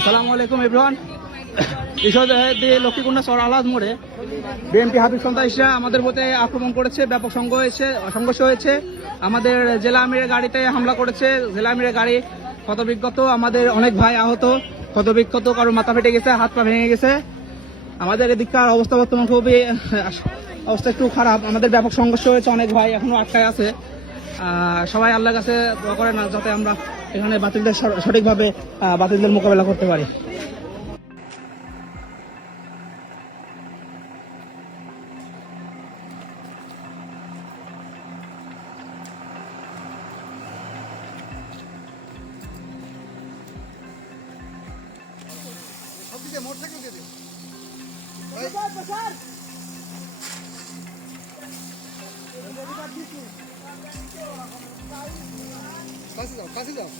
আসসালামু আলাইকুম এভরিওয়ান ঈশ্বরদী লক্ষ্মীকুণ্ডা সর আলাদ মোড়ে বিএনপি হাফিজ সন্ত্রাসীরা আমাদের প্রতি আক্রমণ করেছে, ব্যাপক সংঘ হয়েছে, সংঘর্ষ হয়েছে। আমাদের জেলা আমিরের গাড়িতে হামলা করেছে। জেলা আমিরের গাড়ি ক্ষতবিক্ষত, আমাদের অনেক ভাই আহত। ক্ষতবিক্ষত, কারও মাথা ফেটে গেছে, হাত পা ভেঙে গেছে। আমাদের এদিককার অবস্থা বর্তমান খুবই অবস্থা একটু খারাপ। আমাদের ব্যাপক সংঘর্ষ হয়েছে, অনেক ভাই এখনও আটকায় আছে। সবাই আল্লাহর কাছে দোয়া না যাতে আমরা এখানে বাতিলদের সঠিকভাবে বাতিলদের মোকাবেলা করতে পারি। কাছে যাও কাছে যাও